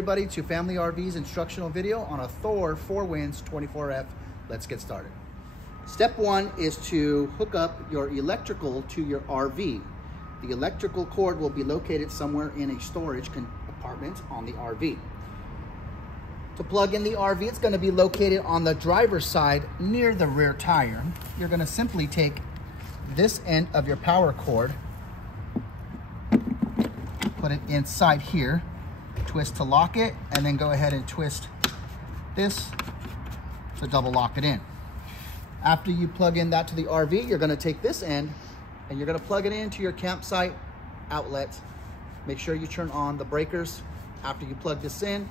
everybody to Family RV's instructional video on a Thor 4 Winds 24F. Let's get started. Step one is to hook up your electrical to your RV. The electrical cord will be located somewhere in a storage compartment on the RV. To plug in the RV, it's going to be located on the driver's side near the rear tire. You're going to simply take this end of your power cord, put it inside here, twist to lock it, and then go ahead and twist this to double lock it in. After you plug in that to the RV, you're going to take this end and you're going to plug it into your campsite outlet. Make sure you turn on the breakers after you plug this in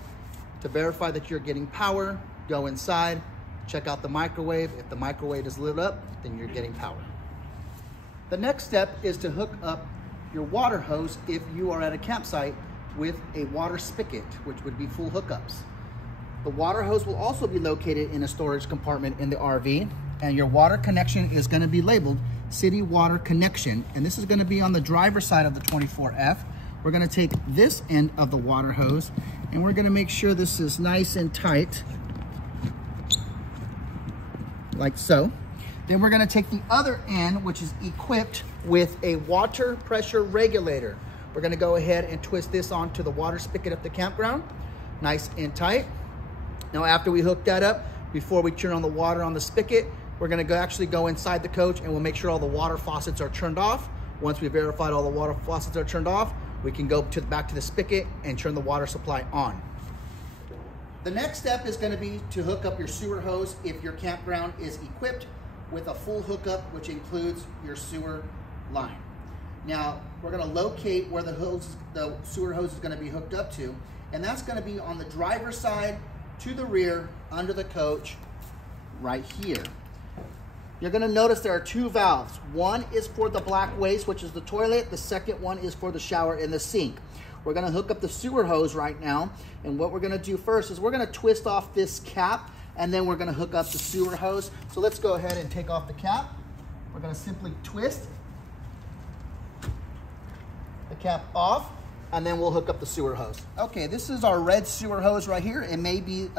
to verify that you're getting power. Go inside, check out the microwave. If the microwave is lit up, then you're getting power. The next step is to hook up your water hose if you are at a campsite with a water spigot, which would be full hookups. The water hose will also be located in a storage compartment in the RV, and your water connection is going to be labeled City Water Connection, and this is going to be on the driver's side of the 24F. We're going to take this end of the water hose and we're going to make sure this is nice and tight, like so. Then we're going to take the other end, which is equipped with a water pressure regulator. We're going to go ahead and twist this onto the water spigot at the campground, nice and tight. Now after we hook that up, before we turn on the water on the spigot, we're going to actually go inside the coach and we'll make sure all the water faucets are turned off. Once we've verified all the water faucets are turned off, we can go back to the spigot and turn the water supply on. The next step is going to be to hook up your sewer hose if your campground is equipped with a full hookup, which includes your sewer line. Now, we're going to locate where the sewer hose is going to be hooked up to, and that's going to be on the driver's side to the rear under the coach right here. You're going to notice there are two valves. One is for the black waste, which is the toilet. The second one is for the shower and the sink. We're going to hook up the sewer hose right now, and what we're going to do first is we're going to twist off this cap, and then we're going to hook up the sewer hose. So let's go ahead and take off the cap. We're going to simply twist the cap off, and then we'll hook up the sewer hose. Okay, this is our red sewer hose right here. It may be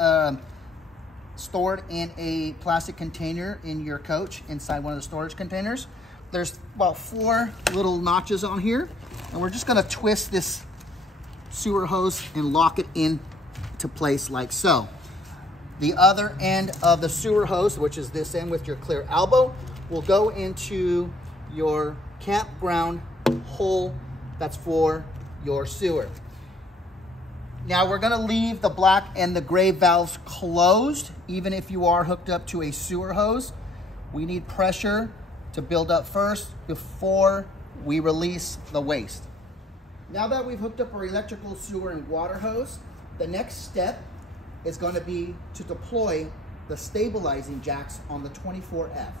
stored in a plastic container in your coach inside one of the storage containers. There's about 4 little notches on here, and we're just going to twist this sewer hose and lock it into place like so. The other end of the sewer hose, which is this end with your clear elbow, will go into your campground hole that's for your sewer. Now we're going to leave the black and the gray valves closed, even if you are hooked up to a sewer hose. We need pressure to build up first before we release the waste. Now that we've hooked up our electrical, sewer, and water hose, the next step is going to be to deploy the stabilizing jacks on the 24F.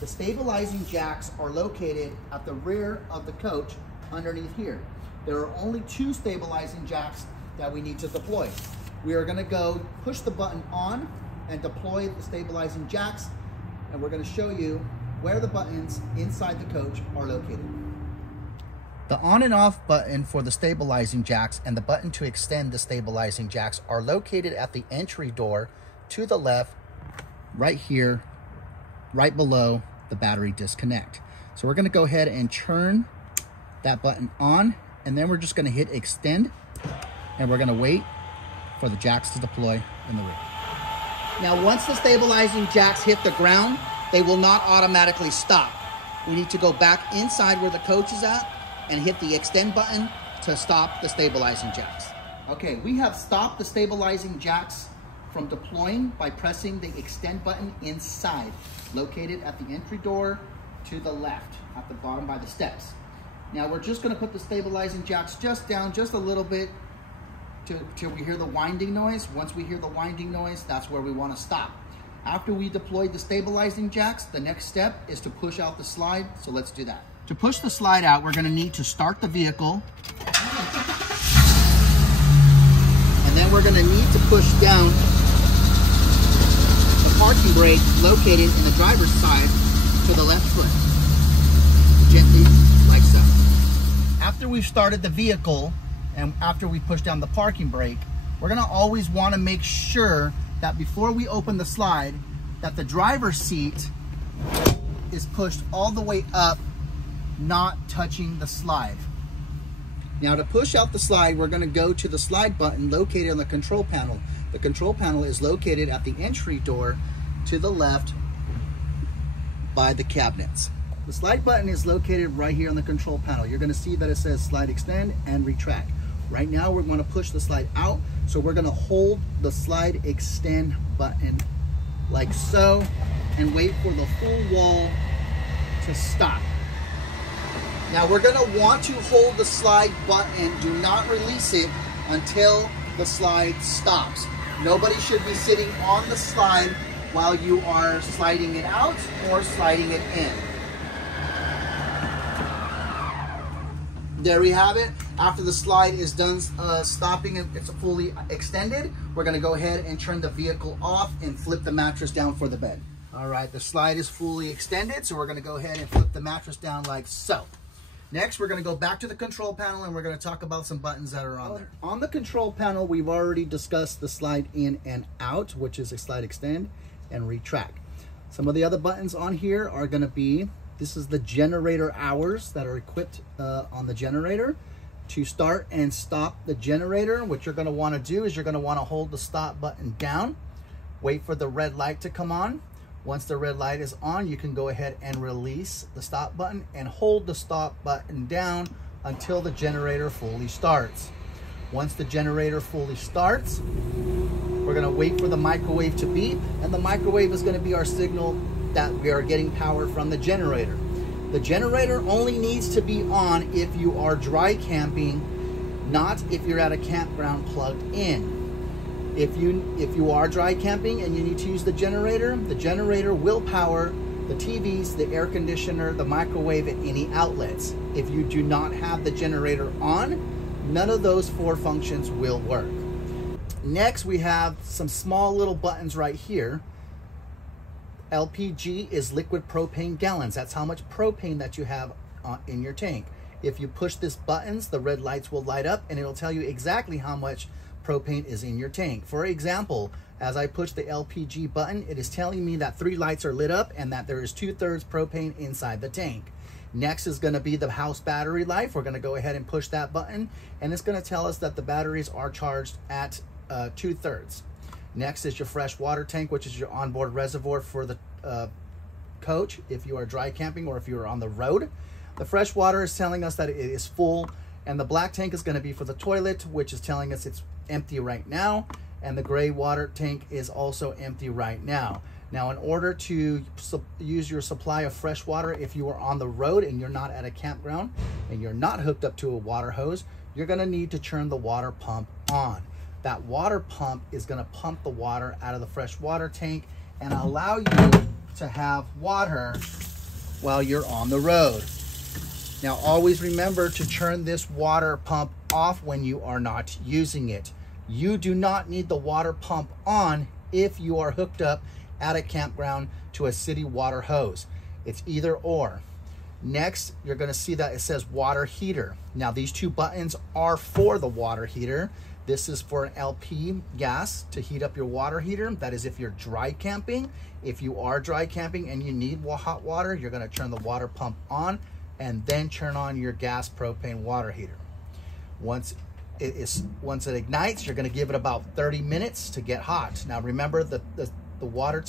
The stabilizing jacks are located at the rear of the coach underneath here. There are only 2 stabilizing jacks that we need to deploy. We are going to go push the button on and deploy the stabilizing jacks, and we're going to show you where the buttons inside the coach are located. The on and off button for the stabilizing jacks and the button to extend the stabilizing jacks are located at the entry door to the left, right here, right below the battery disconnect. So we're going to go ahead and turn that button on, and then we're just going to hit extend, and we're going to wait for the jacks to deploy in the rear. Now, once the stabilizing jacks hit the ground, they will not automatically stop. We need to go back inside where the coach is at and hit the extend button to stop the stabilizing jacks. Okay, we have stopped the stabilizing jacks from deploying by pressing the extend button inside, located at the entry door to the left at the bottom by the steps. Now we're just going to put the stabilizing jacks just down just a little bit till we hear the winding noise. Once we hear the winding noise, that's where we want to stop. After we deployed the stabilizing jacks, the next step is to push out the slide, so let's do that. To push the slide out, we're going to need to start the vehicle, and then we're going to need to push down the parking brake located in the driver's side to the left foot, gently like so. After we've started the vehicle and after we push down the parking brake, we're gonna always wanna make sure that before we open the slide, that the driver's seat is pushed all the way up, not touching the slide. Now to push out the slide, we're gonna go to the slide button located on the control panel. The control panel is located at the entry door to the left by the cabinets. The slide button is located right here on the control panel. You're gonna see that it says slide extend and retract. Right now we're gonna push the slide out, so we're gonna hold the slide extend button like so and wait for the full wall to stop. Now we're gonna want to hold the slide button, do not release it until the slide stops. Nobody should be sitting on the slide while you are sliding it out or sliding it in. There we have it. After the slide is done stopping and it's fully extended, we're gonna go ahead and turn the vehicle off and flip the mattress down for the bed. All right, the slide is fully extended, so we're gonna go ahead and flip the mattress down like so. Next, we're gonna go back to the control panel and we're gonna talk about some buttons that are on there. On the control panel, we've already discussed the slide in and out, which is a slide extend and retract. Some of the other buttons on here are gonna be, this is the generator hours that are equipped on the generator. To start and stop the generator, what you're gonna wanna do is you're gonna wanna hold the stop button down, wait for the red light to come on. Once the red light is on, you can go ahead and release the stop button and hold the stop button down until the generator fully starts. Once the generator fully starts, we're gonna wait for the microwave to beep, and the microwave is gonna be our signal that we are getting power from the generator. The generator only needs to be on if you are dry camping, not if you're at a campground plugged in. If you are dry camping and you need to use the generator will power the TVs, the air conditioner, the microwave, and any outlets. If you do not have the generator on, none of those four functions will work. Next, we have some small little buttons right here. LPG is liquid propane gallons. That's how much propane that you have in your tank. If you push this buttons, the red lights will light up and it'll tell you exactly how much propane is in your tank. For example, as I push the LPG button, it is telling me that 3 lights are lit up and that there is 2/3 propane inside the tank. Next is going to be the house battery life. We're going to go ahead and push that button and it's going to tell us that the batteries are charged at 2/3. Next is your fresh water tank, which is your onboard reservoir for the coach if you are dry camping or if you are on the road. The fresh water is telling us that it is full, and the black tank is going to be for the toilet, which is telling us it's empty right now, and the gray water tank is also empty right now. Now, in order to use your supply of fresh water, if you are on the road and you're not at a campground and you're not hooked up to a water hose, you're going to need to turn the water pump on. That water pump is going to pump the water out of the fresh water tank and allow you to have water while you're on the road. Now, always remember to turn this water pump off when you are not using it. You do not need the water pump on if you are hooked up at a campground to a city water hose. It's either or. Next, you're going to see that it says water heater. Now, these 2 buttons are for the water heater. This is for an LP gas to heat up your water heater. That is if you're dry camping. If you are dry camping and you need hot water, you're going to turn the water pump on and then turn on your gas propane water heater. Once it ignites, you're going to give it about 30 minutes to get hot. Now remember, the water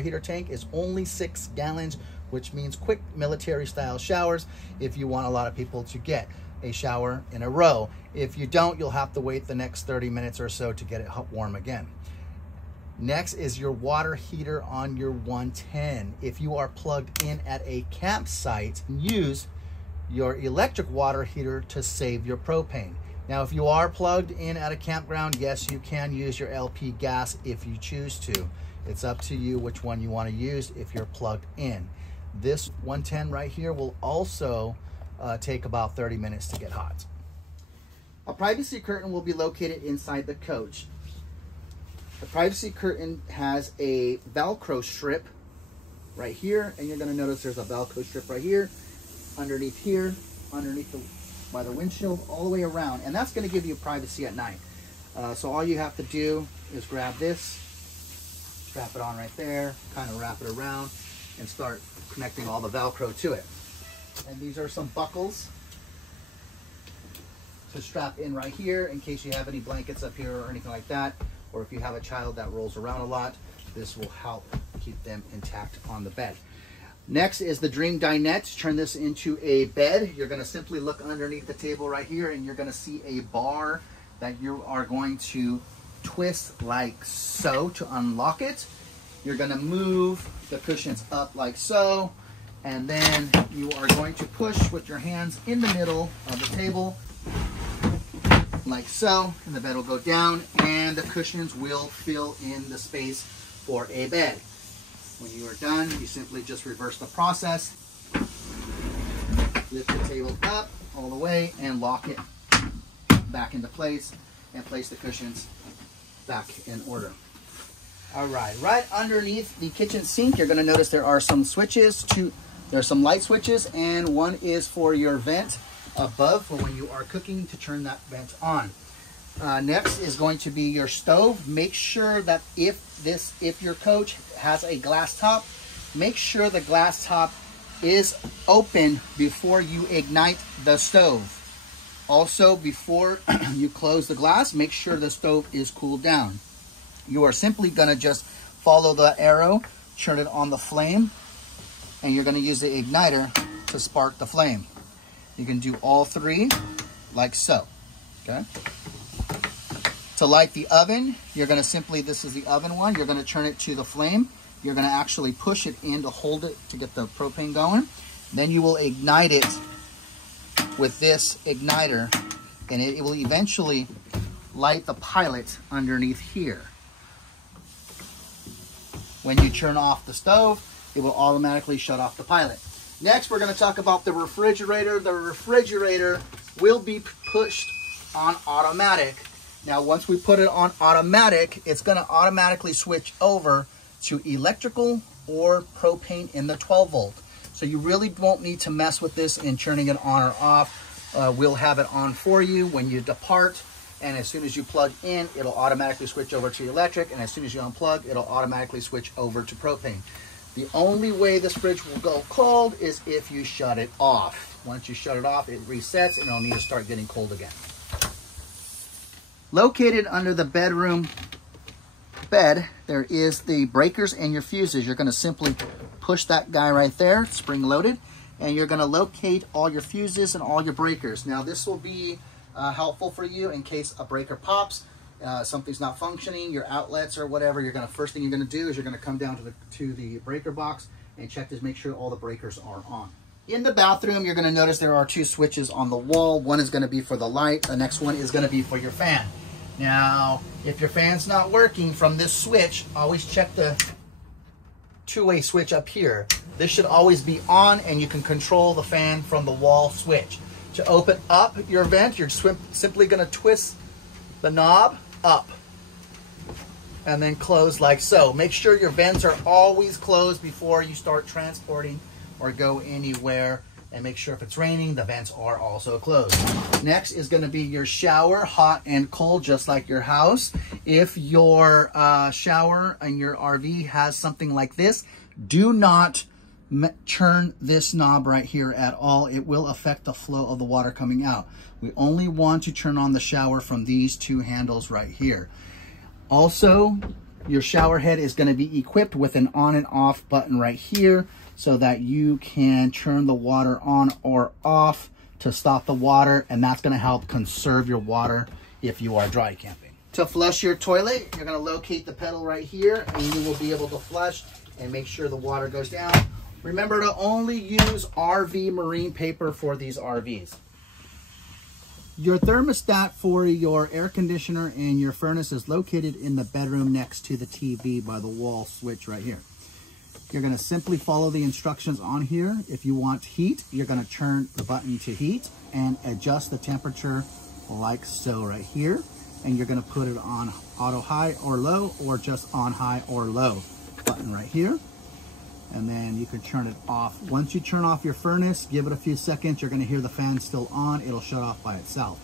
heater tank is only 6 gallons, which means quick military style showers if you want a lot of people to get a shower in a row. If you don't, you'll have to wait the next 30 minutes or so to get it warm again. Next is your water heater on your 110. If you are plugged in at a campsite, use your electric water heater to save your propane. Now, if you are plugged in at a campground, yes, you can use your LP gas if you choose to. It's up to you which one you want to use if you're plugged in. This 110 right here will also take about 30 minutes to get hot. A privacy curtain will be located inside the coach. The privacy curtain has a Velcro strip right here, and you're going to notice there's a Velcro strip right here, underneath by the windshield, all the way around, and that's going to give you privacy at night. So all you have to do is grab this, strap it on right there, kind of wrap it around, and start connecting all the Velcro to it. And these are some buckles to strap in right here in case you have any blankets up here or anything like that, or if you have a child that rolls around a lot, this will help keep them intact on the bed. Next is the Dream Dinette. Turn this into a bed. You're going to simply look underneath the table right here, and you're going to see a bar that you are going to twist like so to unlock it. You're going to move the cushions up like so, and then you are going to push with your hands in the middle of the table like so, and the bed will go down and the cushions will fill in the space for a bed. When you are done, you simply just reverse the process, lift the table up all the way and lock it back into place and place the cushions back in order. All right, right underneath the kitchen sink, you're going to notice there are some switches. There are some light switches, and one is for your vent above for when you are cooking to turn that vent on. Next is going to be your stove. Make sure that if your coach has a glass top, make sure the glass top is open before you ignite the stove. Also, before you close the glass, make sure the stove is cooled down. You are simply going to just follow the arrow, turn it on the flame, and you're going to use the igniter to spark the flame. You can do all three like so, okay? To light the oven, you're going to simply, this is the oven one, you're going to turn it to the flame. You're going to actually push it in to hold it to get the propane going. Then you will ignite it with this igniter, and it will eventually light the pilot underneath here. When you turn off the stove, it will automatically shut off the pilot. Next, we're going to talk about the refrigerator. The refrigerator will be pushed on automatic. Now, once we put it on automatic, it's going to automatically switch over to electrical or propane in the 12 volt. So you really won't need to mess with this in turning it on or off. We'll have it on for you when you depart. And as soon as you plug in, it'll automatically switch over to electric. And as soon as you unplug, it'll automatically switch over to propane. The only way this fridge will go cold is if you shut it off. Once you shut it off, it resets and it'll need to start getting cold again. Located under the bedroom bed, there is the breakers and your fuses. You're going to simply push that guy right there, spring loaded, and you're going to locate all your fuses and all your breakers. Now this will be helpful for you in case a breaker pops, something's not functioning, your outlets or whatever. First thing you're going to do is you're going to come down to the breaker box and check to make sure all the breakers are on. In the bathroom, you're going to notice there are two switches on the wall. One is going to be for the light. The next one is going to be for your fan. Now, if your fan's not working from this switch, always check the two-way switch up here. This should always be on, and you can control the fan from the wall switch. To open up your vent, you're simply going to twist the knob up and then close like so. Make sure your vents are always closed before you start transporting or go anywhere, and make sure if it's raining, the vents are also closed. Next is going to be your shower, hot and cold, just like your house. If your shower and your RV has something like this, do not turn this knob right here at all. It will affect the flow of the water coming out. We only want to turn on the shower from these two handles right here. Also, your shower head is going to be equipped with an on and off button right here so that you can turn the water on or off to stop the water, and that's going to help conserve your water if you are dry camping. To flush your toilet, you're going to locate the pedal right here, and you will be able to flush and make sure the water goes down. Remember to only use RV marine paper for these RVs. Your thermostat for your air conditioner and your furnace is located in the bedroom next to the TV by the wall switch right here. You're going to simply follow the instructions on here. If you want heat, you're going to turn the button to heat and adjust the temperature like so right here. And you're going to put it on auto high or low, or just on high or low button right here. And then you can turn it off. Once you turn off your furnace, give it a few seconds. You're going to hear the fan still on. It'll shut off by itself.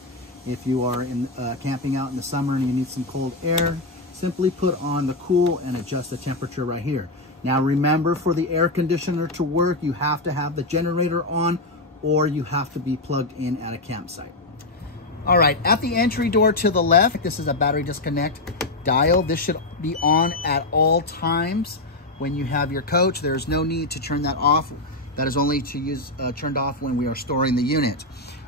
If you are in camping out in the summer and you need some cold air, simply put on the cool and adjust the temperature right here. Now remember, for the air conditioner to work, you have to have the generator on, or you have to be plugged in at a campsite. All right, at the entry door to the left, this is a battery disconnect dial. This should be on at all times when you have your coach. There's no need to turn that off. That is only to use turned off when we are storing the unit.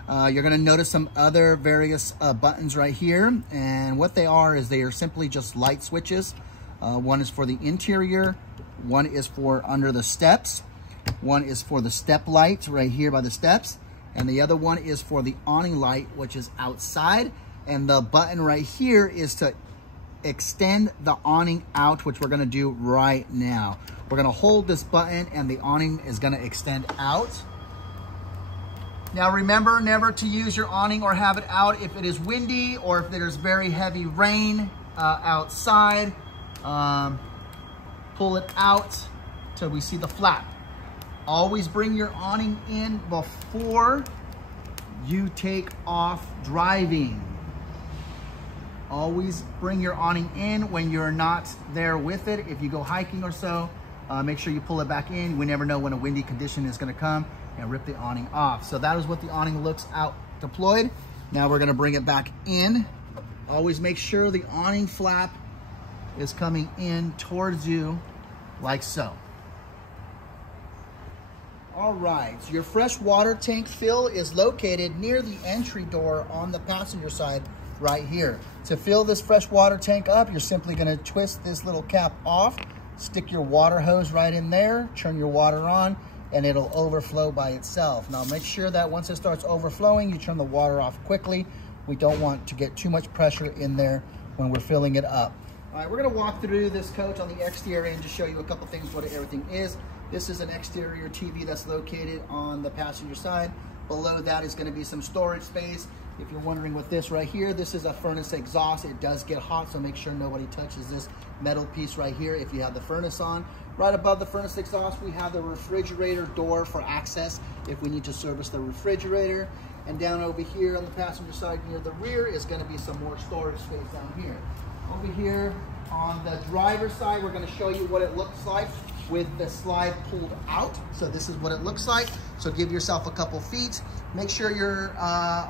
You're gonna notice some other various buttons right here, and what they are is they are simply just light switches. One is for the interior, one is for under the steps, one is for the step light right here by the steps, and the other one is for the awning light, which is outside. And the button right here is to extend the awning out, which we're gonna do right now. We're gonna hold this button and the awning is gonna extend out. Now remember never to use your awning or have it out if it is windy or if there's very heavy rain outside. Pull it out till we see the flap. Always bring your awning in before you take off driving. Always bring your awning in when you're not there with it. If you go hiking or so, make sure you pull it back in. We never know when a windy condition is gonna come and rip the awning off. So that is what the awning looks out deployed. Now we're gonna bring it back in. Always make sure the awning flap is coming in towards you like so. All right, so your fresh water tank fill is located near the entry door on the passenger side right here. To fill this fresh water tank up, you're simply gonna twist this little cap off, stick your water hose right in there, turn your water on, and it'll overflow by itself. Now make sure that once it starts overflowing, you turn the water off quickly. We don't want to get too much pressure in there when we're filling it up. All right, we're gonna walk through this coach on the exterior and just show you a couple things, what everything is. This is an exterior TV that's located on the passenger side. Below that is gonna be some storage space. If you're wondering what this right here, this is a furnace exhaust. It does get hot, so make sure nobody touches this metal piece right here if you have the furnace on. Right above the furnace exhaust, we have the refrigerator door for access if we need to service the refrigerator. And down over here on the passenger side near the rear is gonna be some more storage space down here. Over here on the driver's side, we're gonna show you what it looks like with the slide pulled out. So this is what it looks like. So give yourself a couple feet. Make sure you're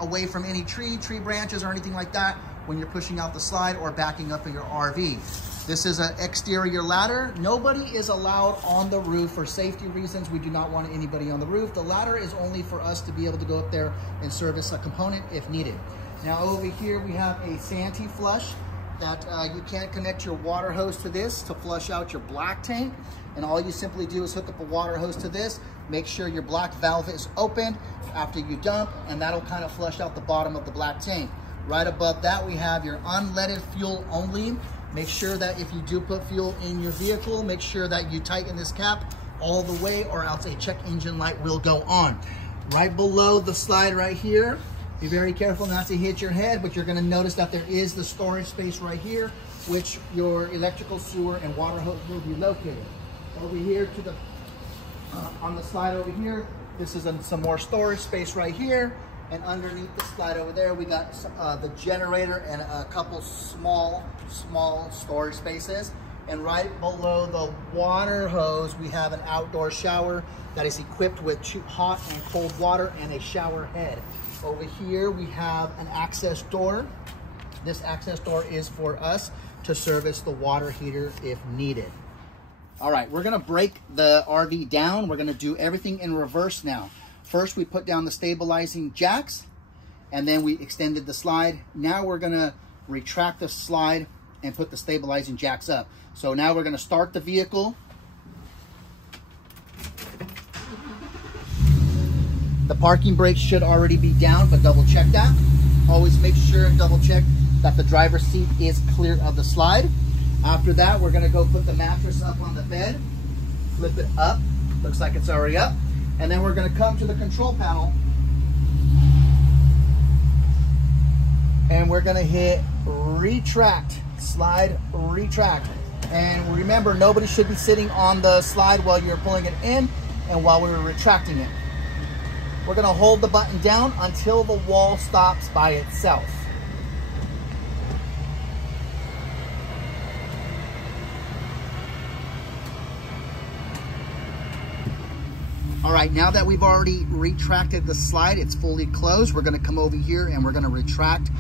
away from any tree branches or anything like that when you're pushing out the slide or backing up in your RV. This is an exterior ladder. Nobody is allowed on the roof for safety reasons. We do not want anybody on the roof. The ladder is only for us to be able to go up there and service a component if needed. Now over here we have a Santee flush that you can't connect your water hose to this to flush out your black tank. And all you simply do is hook up a water hose to this. Make sure your black valve is open after you dump, and that'll kind of flush out the bottom of the black tank. Right above that, we have your unleaded fuel only. Make sure that if you do put fuel in your vehicle, make sure that you tighten this cap all the way or else a check engine light will go on. Right below the slide right here, be very careful not to hit your head, but you're gonna notice that there is the storage space right here, which your electrical, sewer, and water hose will be located. Over here to the, on the slide over here, this is some more storage space right here. And underneath the slide over there, we got the generator and a couple small storage spaces. And right below the water hose, we have an outdoor shower that is equipped with hot and cold water and a shower head. Over here, we have an access door. This access door is for us to service the water heater if needed. All right, we're gonna break the RV down. We're gonna do everything in reverse now. First, we put down the stabilizing jacks, and then we extended the slide. Now we're gonna retract the slide and put the stabilizing jacks up. So now we're gonna start the vehicle. The parking brakes should already be down, but double check that. Always make sure and double check that the driver's seat is clear of the slide. After that, we're gonna go put the mattress up on the bed, flip it up. Looks like it's already up. And then we're gonna come to the control panel and we're gonna hit retract, slide retract. And remember, nobody should be sitting on the slide while you're pulling it in and while we're retracting it. We're gonna hold the button down until the wall stops by itself. All right, now that we've already retracted the slide, it's fully closed, we're gonna come over here and we're gonna retract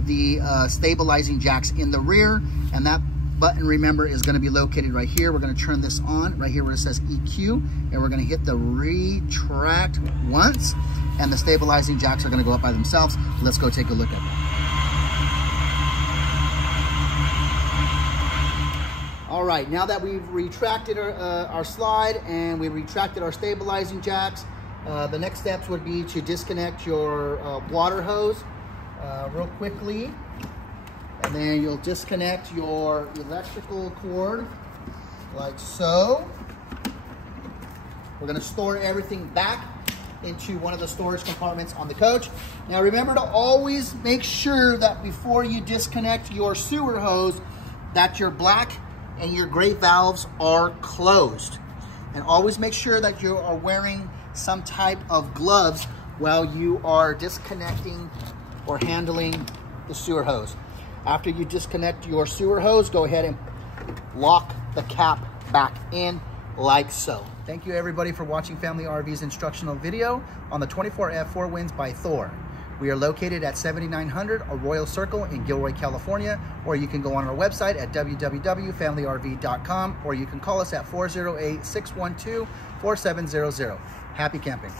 the stabilizing jacks in the rear, and that button, remember, is gonna be located right here. We're gonna turn this on right here where it says EQ, and we're gonna hit the retract once, and the stabilizing jacks are gonna go up by themselves. Let's go take a look at that. All right, now that we've retracted our slide and we retracted our stabilizing jacks, the next steps would be to disconnect your water hose real quickly. And then you'll disconnect your electrical cord like so. We're gonna store everything back into one of the storage compartments on the coach. Now remember to always make sure that before you disconnect your sewer hose that your black and your gray valves are closed. And always make sure that you are wearing some type of gloves while you are disconnecting or handling the sewer hose. After you disconnect your sewer hose, go ahead and lock the cap back in like so. Thank you everybody for watching Family RV's instructional video on the 24F 4 Winds by Thor. We are located at 7900 Arroyo Circle in Gilroy, California, or you can go on our website at www.familyrv.com, or you can call us at 408-612-4700. Happy camping.